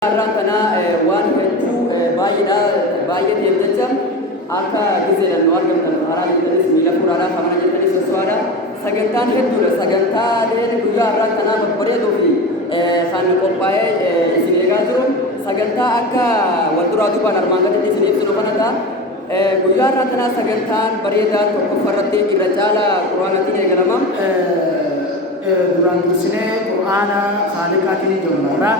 Kana waan hedduu baay'ee jecha akka gizeedhaan nu argamtan haaraa jirtanis miila fuudhaadhaa kamana jirtanis oswaadha. Sagantaan hedduudha. Sagantaaleen guyyaa har'aa kanaa babbareedoo fi kan qophaa'ee isin eegaa jiru. Sagantaa akka wal duraa duubaan armaan gaditti isin ibsinu kana ta'a. Guyyaa har'aa kanaa sagantaan bareedaa tokkoffarratti irra caalaa quraanaatiin eegalama. Duraan dursinee quraana Haaliqaatiin jalqabna.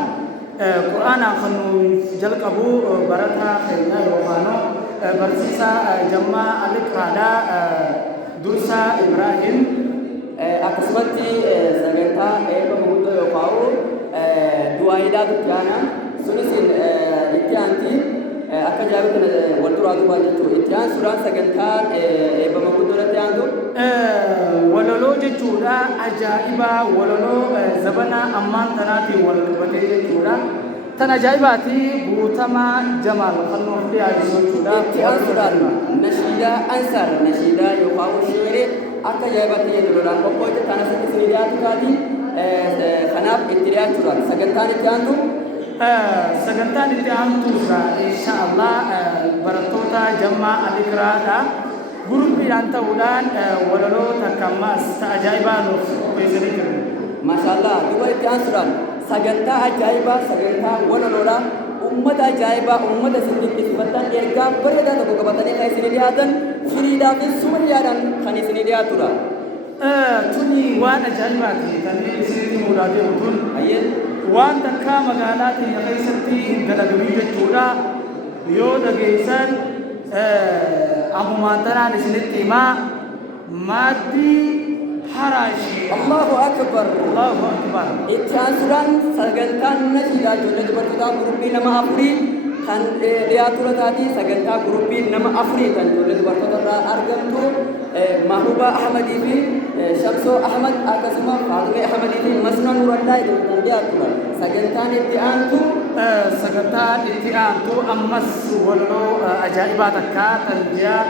Quraana kan jalqabu barataa keenya yookaan barsiisaa Jammaa Aliqraadhaa Dursaa Ibrahim akkasumatti sagantaa eebba guddoo yookaan du'aayiidhaa dukkaana sunis itti aanti akka jaalatin wal duraa duubaa jechuudha. Itti aansuudhaan sagantaan eebba guddoo irratti aantu walaloo jechuudha. Ajaa'iba walaloo zabana ammaan tanaatiin wal qabatee jechuudha. Tan ajaa'ibaati guutamaa Jamaal kan nuuf dhiyaatu jechuudha. Itti aansuudhaan nashiidaa Ansaar nashiidaa yookaan shiiree akka ajaa'ibaatti jedhuudhaan qophootti kan asitti isin dhiyaatu taati. Kanaaf itti dhiyaachuudhaan sagantaan itti aantu sagantaan itti aantuudha inshaallah barattoota Jammaa Aliqraadhaa guruppiidhaan ta'uudhaan walaloo takkammaas ajaa'ibaa nuuf qopheessanii jiru. Maashaallah duba itti aansuudhaan sagantaa ajaa'ibaa sagantaa walaloodha. Uummata ajaa'ibaa uummata isin dinqisiifattan ergaa bareedaa tokko qabatanii kan isin dhiyaatan firiidhaa fi sumayyaadhaan kan isin dhiyaatudha. Tuni waan ajaa'ibaati kan isinitti mudaa deemu tun waan takka magaalaa keenya keessatti hin dalagamin jechuudha. Yoo dhageessan ammumaan tanaan isinitti himaa maaddii haraashii. Allahu akbar. Allahu akbar. Itti aansuudhaan sagantaan nashiidaa ijoollee dubartootaa guruppii nama afurii kan dhiyaatudha taati. Sagantaa guruppii nama afurii kan ijoollee dubartoota irraa argamtu Mahuba Ahmadii fi Shamsoo Ahmad akkasuma Faatumee Ahmadii fi Masnaa Nurallaa kan dhiyaatudha. Sagantaan itti aantu ammas walaloo ajaa'ibaa takka kan jiraa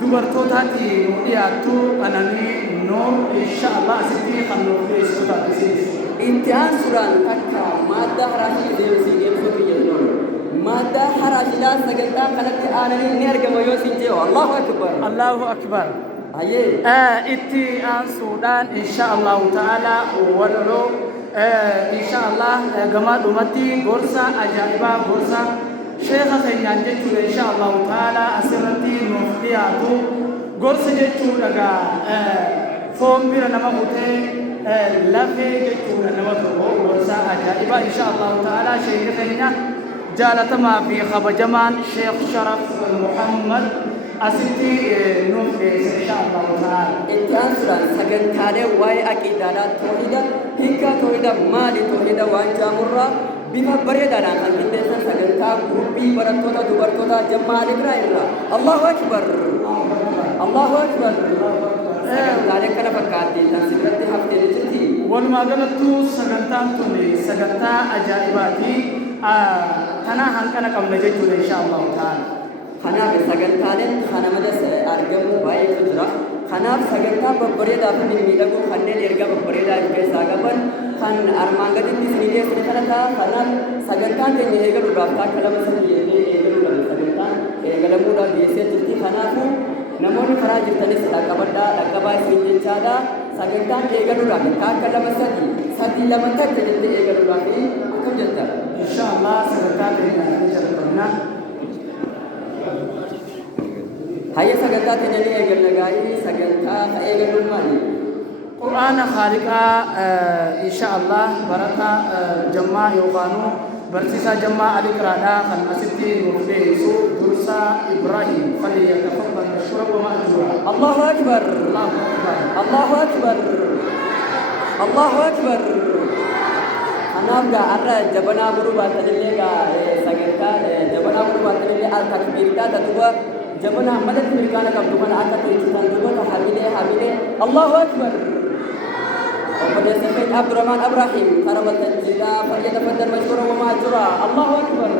dubartootaatii nu dhiyaattu ananii noor inshaallah asitti kan nuuf dhiyeessitu taasise. Itti aansuudhaan takka madda haraashii deemsii deemsuu biyyannoon madda haraashiidhaan sagantaa kanatti aananii ni argama yoo isin jedhu Allahu akbar. Allahu akbar. Itti aansuudhaan inshaallahu ta'ala walaloo inshaallah gamaadhumatti gorsa ajaa'ibaa gorsa sheekha keenyaan jechuudha inshaallahu ta'ala asirratti nuuf dhiyaatu. Gorsa jechuudha foon bira nama kutee lafee jechuudha nama tokko gorsa ajaa'ibaa inshaallahu ta'ala sheekha keenya jaalatamaa fi kabajamaan Sheekh Sharaf Muhammad asitti nuuf dhiyeesse inshaallahu ta'ala. Itti aansuudhaan sagantaalee waa'ee aqiidaadhaa toohida hiikaa toohida maali toohida waan jaamurraa bifa bareedaadhaan kan qindeessan sagantaa guruppii barattoota dubartoota Jammaa Aliqraa irraa. Allahu akbar. Allahu akbar. Sagantaalee kana fakkaatti tan sirratti haftee jirti. Walumaa galattuu sagantaan tun sagantaa ajaa'ibaati. Tanaa hanqina qabna jechuudha inshaallahu ta'ala. Kanaaf sagantaaleen kana madas argamu baay'eetu jira. Kanaaf sagantaa babbareedaa fi miidhagoo kanneen ergaa babbareedaa keessaa qaban kan armaan gaditti isin dhiyeessine kana ta'a. Kanaaf sagantaan keenya eegaluudhaaf akka lama sadii eegaluudhaan sagantaan eegalamuudhaaf dhiyeessee jirti. Kanaafuu namoonni karaa jirtanis dhaqqabaa isin jechaadha. Sagantaan eegaluudhaaf akka lama sadii lama takka jettee eegaluudhaaf akkam jetta. Inshaallah sagantaa keenya ni jalqabna. Hayya sagantaa keenya ni eegalna gaa'ii sagantaa eegaluun maali? Quraana Haaliqaa inshaallah barataa Jammaa yookaan barsiisaa Jammaa Aliqraadhaa kan asitti nuuf dhiyeessu Dursaa Ibrahim falyatafaddal mashkuuran wa ma'juuraa. Allahu akbar. Allahu akbar. Allahu akbar. Kanaaf har'a jabanaa buruu baattanillee sagantaa jabanaa buruu baattanillee al-takbiirtaa tatuba jabanaa madatti mirkaana qabdu kana akka teessisan dubata hamilee Allahu akbar. Obboleessa keenya Abdurrahmaan Ibrahim karaa waltajjiidhaa fayyadafaddal mashkuuran wa ma'juuraa. Allahu akbar.